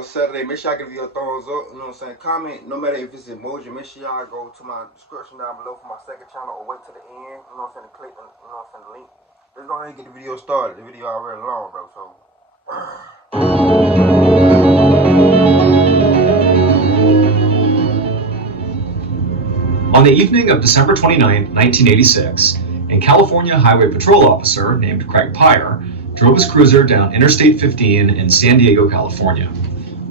tomorrow, Saturday. Make sure y'all give you a thumbs up. You know what I'm saying? Comment, no matter if it's emoji. Make sure y'all go to my description down below for my second channel or wait to the end. You know what I'm saying? To click, you know what I'm saying, the link. Let's go ahead and get the video started. The video already long, bro. So. On the evening of December 29, 1986, a California Highway Patrol officer named Craig Pyre drove his cruiser down Interstate 15 in San Diego, California.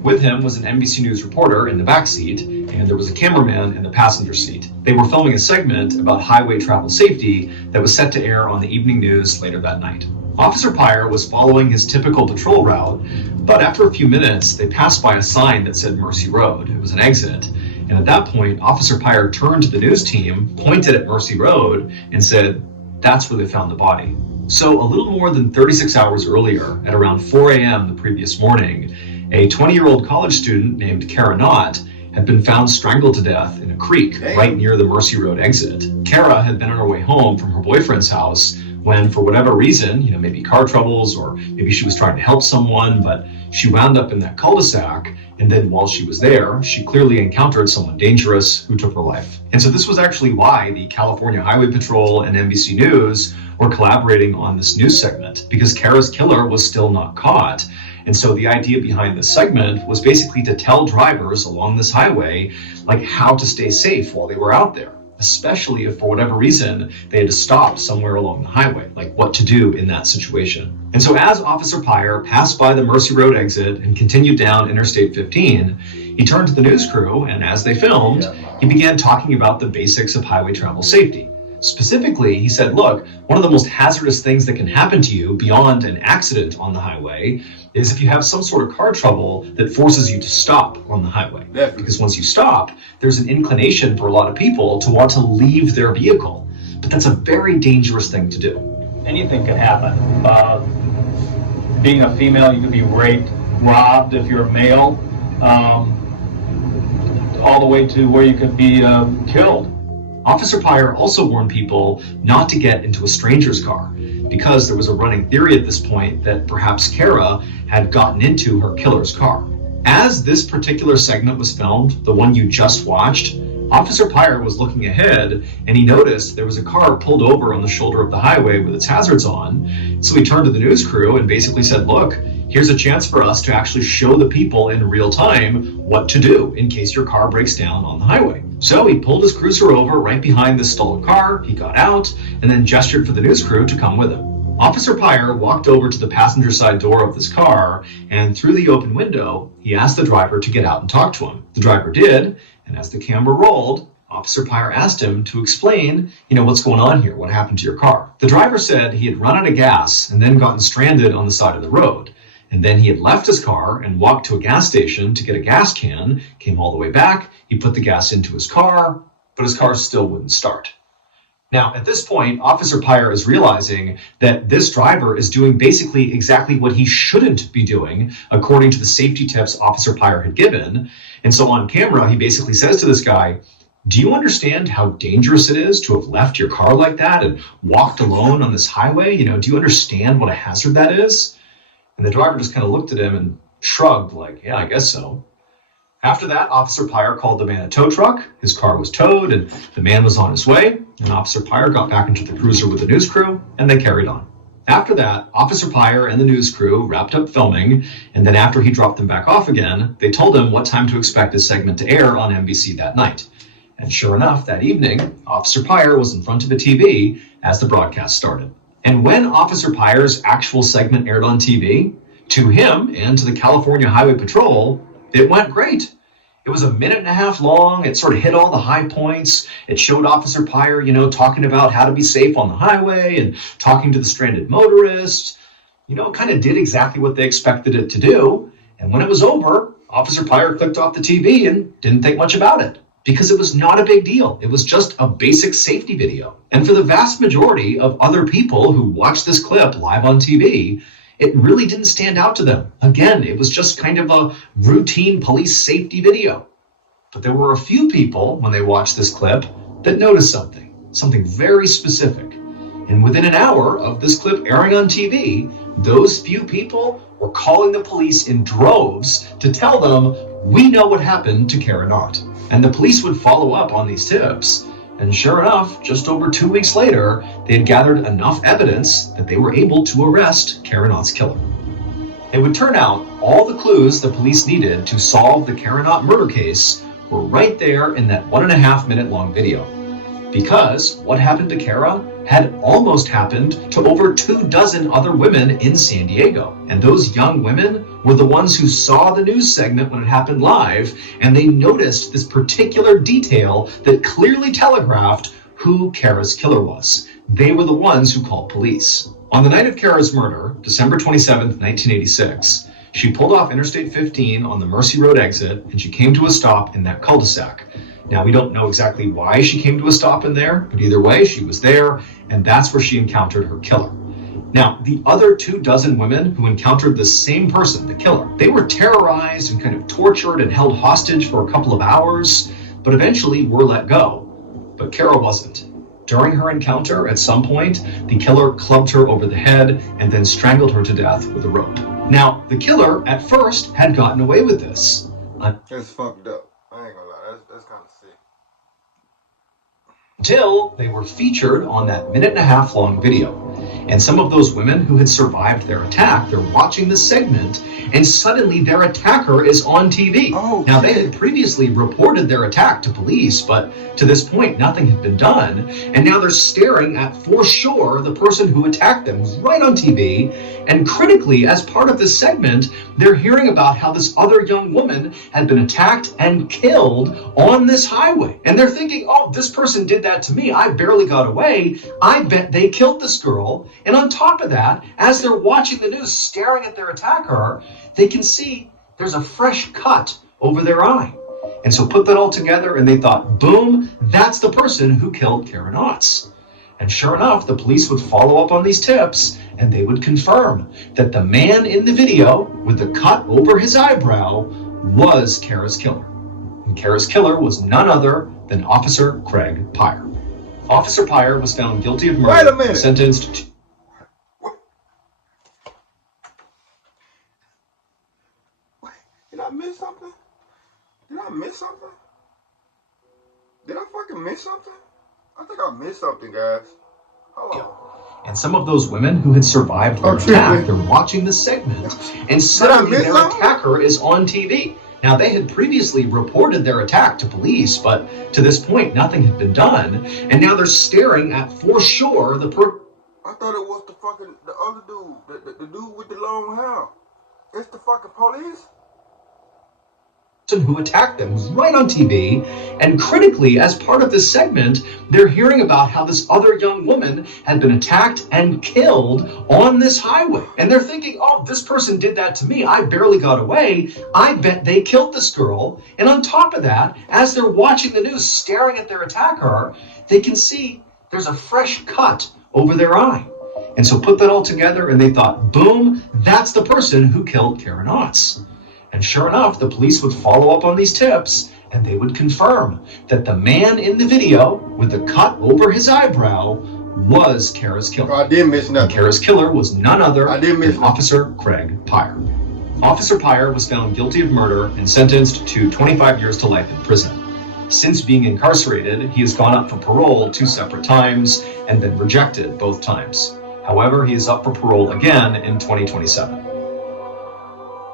With him was an NBC News reporter in the back seat, and there was a cameraman in the passenger seat. They were filming a segment about highway travel safety that was set to air on the evening news later that night. Officer Pyre was following his typical patrol route, but after a few minutes, they passed by a sign that said Mercy Road. It was an exit. And at that point, Officer Pyre turned to the news team, pointed at Mercy Road, and said, "That's where they found the body." So a little more than 36 hours earlier, at around 4 a.m. the previous morning, a 20-year-old college student named Kara Knott had been found strangled to death in a creek right near the Mercy Road exit. Kara had been on her way home from her boyfriend's house when, for whatever reason, maybe car troubles or maybe she was trying to help someone, but she wound up in that cul-de-sac, and then while she was there, she clearly encountered someone dangerous who took her life. And so this was actually why the California Highway Patrol and NBC News were collaborating on this news segment, because Kara's killer was still not caught. And so the idea behind this segment was basically to tell drivers along this highway, like, how to stay safe while they were out there, especially if for whatever reason they had to stop somewhere along the highway, like what to do in that situation. And so as Officer Pyre passed by the Mercy Road exit and continued down Interstate 15, he turned to the news crew, and as they filmed, he began talking about the basics of highway travel safety. Specifically, he said, look, one of the most hazardous things that can happen to you beyond an accident on the highway is if you have some sort of car trouble that forces you to stop on the highway. Because once you stop, there's an inclination for a lot of people to want to leave their vehicle. But that's a very dangerous thing to do. Anything can happen. Being a female, you could be raped, robbed if you're a male, all the way to where you could be killed. Officer Pyre also warned people not to get into a stranger's car, because there was a running theory at this point that perhaps Kara had gotten into her killer's car. As this particular segment was filmed, the one you just watched, Officer Pyre was looking ahead, and he noticed there was a car pulled over on the shoulder of the highway with its hazards on. So he turned to the news crew and basically said, look, here's a chance for us to actually show the people in real time what to do in case your car breaks down on the highway. So he pulled his cruiser over right behind the stalled car, he got out, and then gestured for the news crew to come with him. Officer Pyre walked over to the passenger side door of this car, and through the open window, he asked the driver to get out and talk to him. The driver did, and as the camera rolled, Officer Pyre asked him to explain, what's going on here, what happened to your car. The driver said he had run out of gas and then gotten stranded on the side of the road. And then he had left his car and walked to a gas station to get a gas can, came all the way back, he put the gas into his car, but his car still wouldn't start. Now, at this point, Officer Pyre is realizing that this driver is doing basically exactly what he shouldn't be doing, according to the safety tips Officer Pyre had given. And so on camera, he basically says to this guy, do you understand how dangerous it is to have left your car like that and walked alone on this highway? Do you understand what a hazard that is? And the driver just kind of looked at him and shrugged, like, yeah, I guess so. After that, Officer Pyre called the man a tow truck. His car was towed, and the man was on his way. And Officer Pyre got back into the cruiser with the news crew, and they carried on. After that, Officer Pyre and the news crew wrapped up filming, and then after he dropped them back off again, they told him what time to expect his segment to air on NBC that night. And sure enough, that evening, Officer Pyre was in front of a TV as the broadcast started. And when Officer Pyre's actual segment aired on TV, to him and to the California Highway Patrol, it went great. It was 1.5 minutes long. It sort of hit all the high points. It showed Officer Pyre, talking about how to be safe on the highway and talking to the stranded motorists. It kind of did exactly what they expected it to do. And when it was over, Officer Pyre clicked off the TV and didn't think much about it, because it was not a big deal. It was just a basic safety video. And for the vast majority of other people who watched this clip live on TV, it really didn't stand out to them. Again, it was just kind of a routine police safety video. But there were a few people, when they watched this clip, that noticed something very specific. And within an hour of this clip airing on TV, those few people were calling the police in droves to tell them, "We know what happened to Kara Knott." And the police would follow up on these tips. And sure enough, just over 2 weeks later, they had gathered enough evidence that they were able to arrest Kara Knott's killer. It would turn out all the clues the police needed to solve the Kara Knott murder case were right there in that 1.5-minute long video. Because what happened to Kara had almost happened to over 24 other women in San Diego. And those young women were the ones who saw the news segment when it happened live, and they noticed this particular detail that clearly telegraphed who Kara's killer was. They were the ones who called police. On the night of Kara's murder, December 27th, 1986, she pulled off Interstate 15 on the Mercy Road exit, and she came to a stop in that cul-de-sac. Now, we don't know exactly why she came to a stop in there, but either way, she was there, and that's where she encountered her killer. Now, the other 24 women who encountered the same person, the killer, they were terrorized and kind of tortured and held hostage for a couple of hours, but eventually were let go. But Kara wasn't. During her encounter, at some point, the killer clubbed her over the head and then strangled her to death with a rope. Now, the killer, at first, had gotten away with this. That's fucked up. I ain't gonna lie, that's kind of sick. Until they were featured on that 1.5-minute long video. And some of those women who had survived their attack, they're watching the segment, and suddenly their attacker is on TV. Oh, now, they had previously reported their attack to police, but to this point, nothing had been done. And now they're staring at, for sure, the person who attacked them was right on TV. And critically, as part of this segment, they're hearing about how this other young woman had been attacked and killed on this highway. And they're thinking, oh, this person did that to me. I barely got away. I bet they killed this girl. And on top of that, as they're watching the news, staring at their attacker, they can see there's a fresh cut over their eye. And so put that all together and they thought, boom, that's the person who killed Kara Knott. And sure enough, the police would follow up on these tips and they would confirm that the man in the video with the cut over his eyebrow was Kara's killer. And Kara's killer was none other than Officer Craig Pyre. Officer Pyre was found guilty of murder and sentenced to... Did I miss something? Did I miss something? Did I fucking miss something? I think I missed something, guys. Hold on. And some of those women who had survived their attack, they're watching the segment, and suddenly their attacker is on TV. Now, they had previously reported their attack to police, but to this point, nothing had been done. And now they're staring at, for sure, the I thought it was the other dude, the dude with the long hair. It's the fucking police? who attacked them was right on TV, and critically, as part of this segment, they're hearing about how this other young woman had been attacked and killed on this highway. And they're thinking, oh, this person did that to me. I barely got away. I bet they killed this girl. And on top of that, as they're watching the news, staring at their attacker, they can see there's a fresh cut over their eye. And so put that all together and they thought, boom, that's the person who killed Kara Knott. And sure enough, the police would follow up on these tips and they would confirm that the man in the video with the cut over his eyebrow was Kara's killer. I didn't miss nothing. Kara's killer was none other than Officer Craig Pyre. Officer Pyre was found guilty of murder and sentenced to 25 years to life in prison. Since being incarcerated, he has gone up for parole 2 separate times and been rejected both times. However, he is up for parole again in 2027.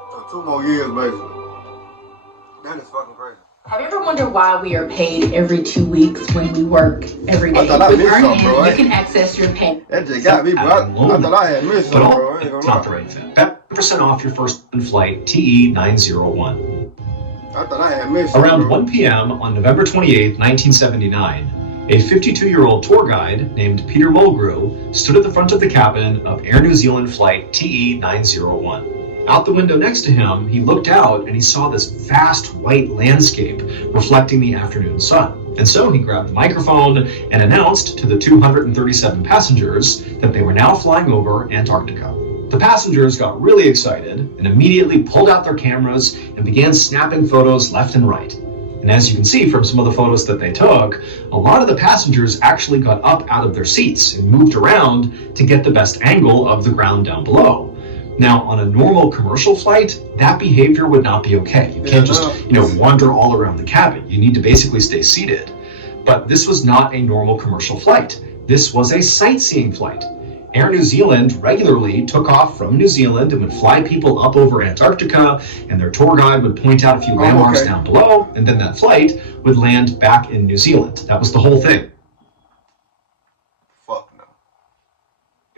So 2 more years, basically. That is fucking crazy. Have you ever wondered why we are paid every 2 weeks when we work every day? I thought I missed something, bro. You can access your pay. That just got me, bro. I thought I had missed something, bro. It's not the right fit. 5% off your first flight, TE901. I thought I had missed something. Around 1 p.m. on November 28, 1979, a 52-year-old tour guide named Peter Mulgrew stood at the front of the cabin of Air New Zealand flight TE901. Out the window next to him, he looked out and he saw this vast white landscape reflecting the afternoon sun. And so he grabbed the microphone and announced to the 237 passengers that they were now flying over Antarctica. The passengers got really excited and immediately pulled out their cameras and began snapping photos left and right. And as you can see from some of the photos that they took, a lot of the passengers actually got up out of their seats and moved around to get the best angle of the ground down below. Now, on a normal commercial flight, that behavior would not be okay. You can't just, wander all around the cabin. You need to basically stay seated. But this was not a normal commercial flight. This was a sightseeing flight. Air New Zealand regularly took off from New Zealand and would fly people up over Antarctica, and their tour guide would point out a few landmarks down below, and then that flight would land back in New Zealand. That was the whole thing. Fuck no.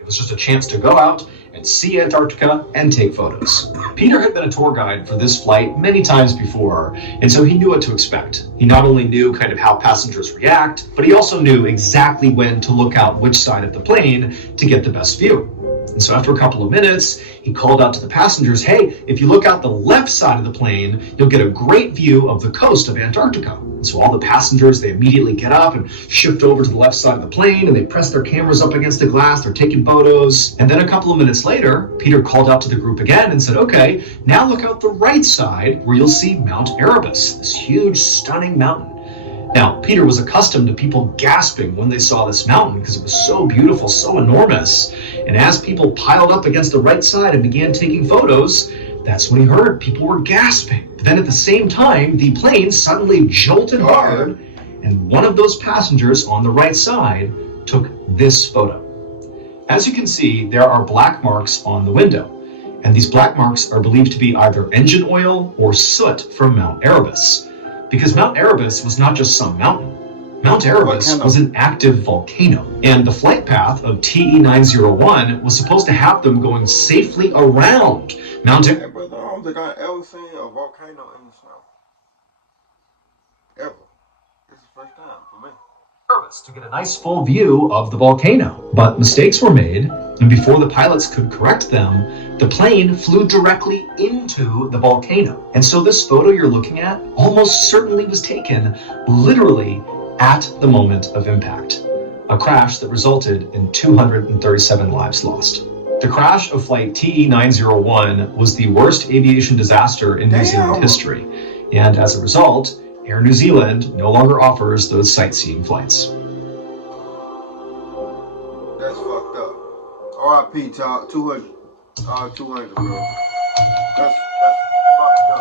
It was just a chance to go out and see Antarctica and take photos. Peter had been a tour guide for this flight many times before, and so he knew what to expect. He not only knew kind of how passengers react, but he also knew exactly when to look out which side of the plane to get the best view. And so after a couple of minutes, he called out to the passengers, hey, if you look out the left side of the plane, you'll get a great view of the coast of Antarctica. And so all the passengers, they immediately get up and shift over to the left side of the plane, and they press their cameras up against the glass, they're taking photos. And then a couple of minutes later, Peter called out to the group again and said, okay, now look out the right side where you'll see Mount Erebus, this huge, stunning mountain. Now, Peter was accustomed to people gasping when they saw this mountain because it was so beautiful, so enormous. And as people piled up against the right side and began taking photos, that's when he heard people were gasping. But then at the same time, the plane suddenly jolted hard, and one of those passengers on the right side took this photo. As you can see, there are black marks on the window, and these black marks are believed to be either engine oil or soot from Mount Erebus. Because Mount Erebus was not just some mountain. Mount Erebus was an active volcano, and the flight path of TE901 was supposed to have them going safely around Mount Erebus. Hey, brother, I don't think I've ever seen a volcano in the snow. Ever. This is the first time for me. To get a nice full view of the volcano. But mistakes were made, and before the pilots could correct them, the plane flew directly into the volcano. And so this photo you're looking at almost certainly was taken literally at the moment of impact. A crash that resulted in 237 lives lost. The crash of flight TE901 was the worst aviation disaster in New Zealand history, and as a result, Air New Zealand no longer offers those sightseeing flights. That's fucked up. R.I.P. Talk 200. 200, bro. That's fucked up.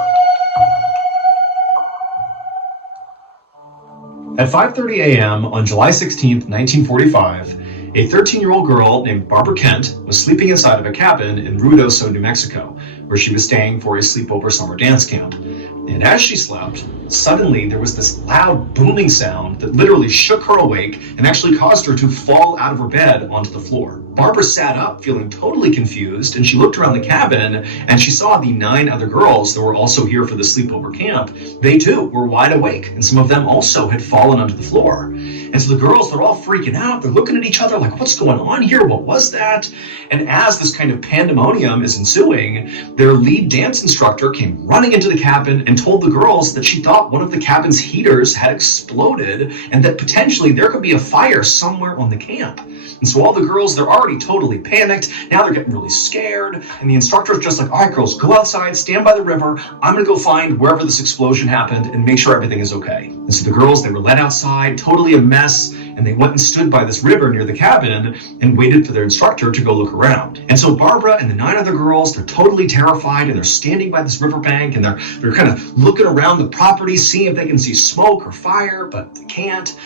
At 5:30 a.m. on July 16th, 1945, a 13-year-old girl named Barbara Kent was sleeping inside of a cabin in Ruidoso, New Mexico, where she was staying for a sleepover summer dance camp. And as she slept, suddenly there was this loud booming sound that literally shook her awake and actually caused her to fall out of her bed onto the floor. Barbara sat up feeling totally confused, and she looked around the cabin and she saw the 9 other girls that were also here for the sleepover camp. They too were wide awake, and some of them also had fallen onto the floor. And so the girls, they're all freaking out. They're looking at each other like, what's going on here? What was that? And as this kind of pandemonium is ensuing, their lead dance instructor came running into the cabin and told the girls that she thought one of the cabin's heaters had exploded and that potentially there could be a fire somewhere on the camp. And so all the girls, they're already totally panicked. Now they're getting really scared. And the instructor's just like, all right, girls, go outside, stand by the river. I'm going to go find wherever this explosion happened and make sure everything is okay. And so the girls, they were led outside, totally a mess. And they went and stood by this river near the cabin and waited for their instructor to go look around. And so Barbara and the 9 other girls, they're totally terrified, and they're standing by this riverbank, and they're kind of looking around the property, seeing if they can see smoke or fire, but they can't.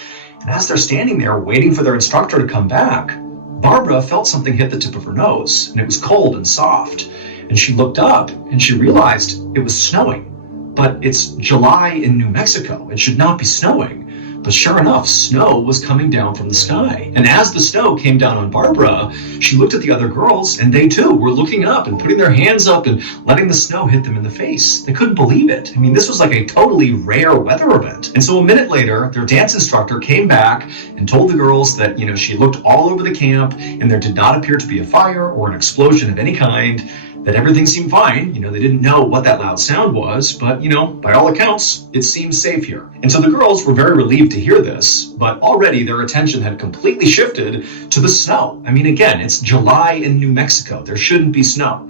And as they're standing there waiting for their instructor to come back, Barbara felt something hit the tip of her nose, and it was cold and soft. And she looked up and she realized it was snowing. But it's July in New Mexico. It should not be snowing. But sure enough, snow was coming down from the sky. And as the snow came down on Barbara, she looked at the other girls, and they too were looking up and putting their hands up and letting the snow hit them in the face. They couldn't believe it. I mean, this was like a totally rare weather event. And so a minute later, their dance instructor came back and told the girls that, she looked all over the camp, and there did not appear to be a fire or an explosion of any kind, that everything seemed fine. They didn't know what that loud sound was, but, by all accounts, it seemed safe here. And so the girls were very relieved to hear this, but already their attention had completely shifted to the snow. I mean, again, it's July in New Mexico. There shouldn't be snow.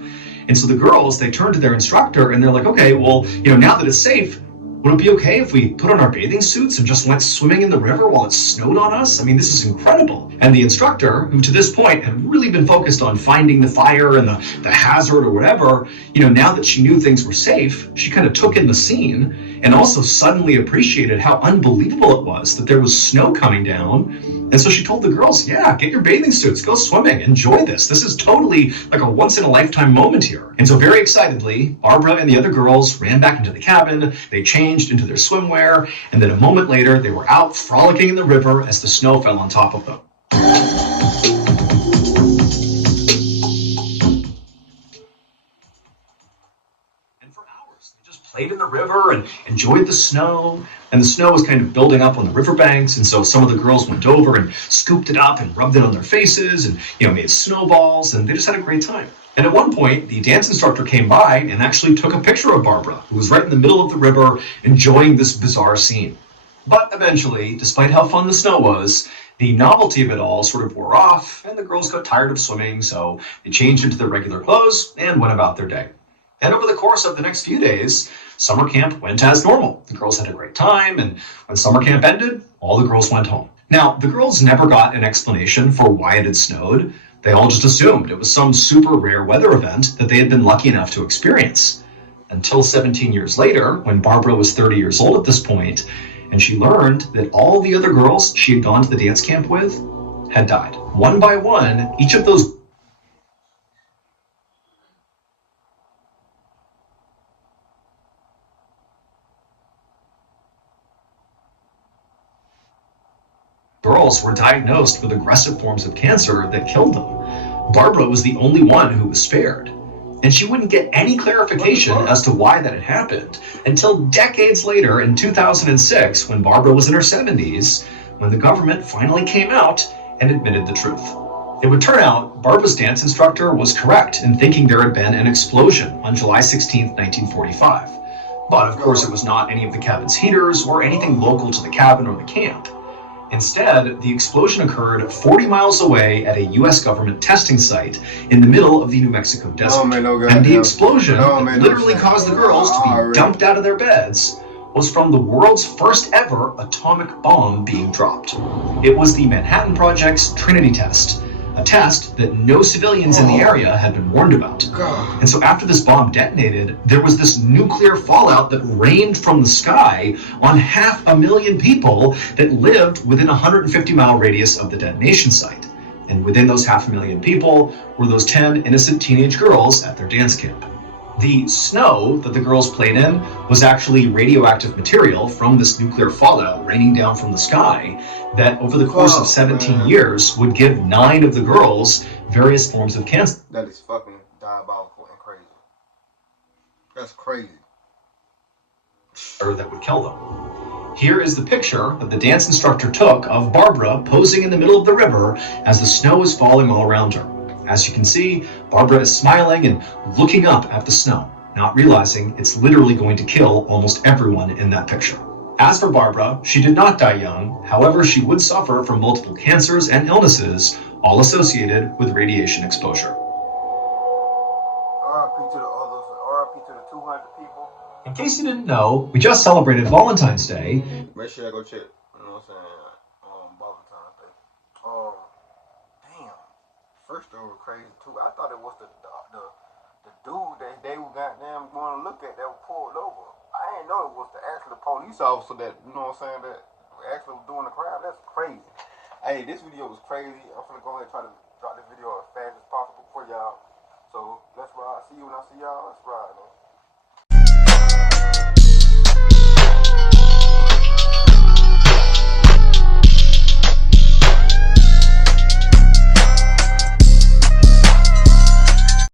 And so the girls, they turned to their instructor and they're like, okay, well, now that it's safe, Would it be okay if we put on our bathing suits and just went swimming in the river while it snowed on us? I mean, this is incredible. And the instructor, who to this point had really been focused on finding the fire and the hazard or whatever, now that she knew things were safe, she kind of took in the scene and also suddenly appreciated how unbelievable it was that there was snow coming down. And so she told the girls, yeah, get your bathing suits, go swimming, enjoy this. This is totally like a once-in-a-lifetime moment here. And so very excitedly, Barbara and the other girls ran back into the cabin, they changed into their swimwear, and then a moment later, they were out frolicking in the river as the snow fell on top of them. Played in the river and enjoyed the snow, and the snow was kind of building up on the riverbanks, and so some of the girls went over and scooped it up and rubbed it on their faces and made snowballs, and they just had a great time. And at one point, the dance instructor came by and actually took a picture of Barbara, who was right in the middle of the river enjoying this bizarre scene. But eventually, despite how fun the snow was, the novelty of it all sort of wore off, and the girls got tired of swimming, so they changed into their regular clothes and went about their day. And over the course of the next few days, summer camp went as normal. The girls had a great time, and when summer camp ended, all the girls went home. Now, the girls never got an explanation for why it had snowed. They all just assumed it was some super rare weather event that they had been lucky enough to experience. Until 17 years later, when Barbara was 30 years old at this point, and she learned that all the other girls she had gone to the dance camp with had died. One by one, each of those girls were diagnosed with aggressive forms of cancer that killed them. Barbara was the only one who was spared. And she wouldn't get any clarification as to why that had happened until decades later in 2006, when Barbara was in her 70s, when the government finally came out and admitted the truth. It would turn out Barbara's dance instructor was correct in thinking there had been an explosion on July 16, 1945. But of course, it was not any of the cabin's heaters or anything local to the cabin or the camp. Instead, the explosion occurred 40 miles away at a U.S. government testing site in the middle of the New Mexico desert. And the explosion that literally caused the girls to be dumped out of their beds was from the world's first ever atomic bomb being dropped. It was the Manhattan Project's Trinity test, a test that no civilians in the area had been warned about. And so after this bomb detonated, there was this nuclear fallout that rained from the sky on 500,000 people that lived within a 150-mile radius of the detonation site. And within those 500,000 people were those 10 innocent teenage girls at their dance camp. The snow that the girls played in was actually radioactive material from this nuclear fallout raining down from the sky that over the course of 17 years would give 9 of the girls various forms of cancer. That is fucking diabolical and crazy. That's crazy. That would kill them. Here is the picture that the dance instructor took of Barbara posing in the middle of the river as the snow is falling all around her. As you can see, Barbara is smiling and looking up at the snow, not realizing it's literally going to kill almost everyone in that picture. As for Barbara, she did not die young. However, she would suffer from multiple cancers and illnesses, all associated with radiation exposure. RIP to the others, RIP to the 200 people. In case you didn't know, we just celebrated Valentine's Day. Make sure I go check, you know what I'm saying, Valentine's Day. Damn. First over crazy too. I thought it was the dude that they were goddamn going to look at that was pulled over. I didn't know it was the actual police officer that, you know what I'm saying, that actually was doing the crime. That's crazy. Hey, this video was crazy. I'm gonna go ahead and try to drop this video as fast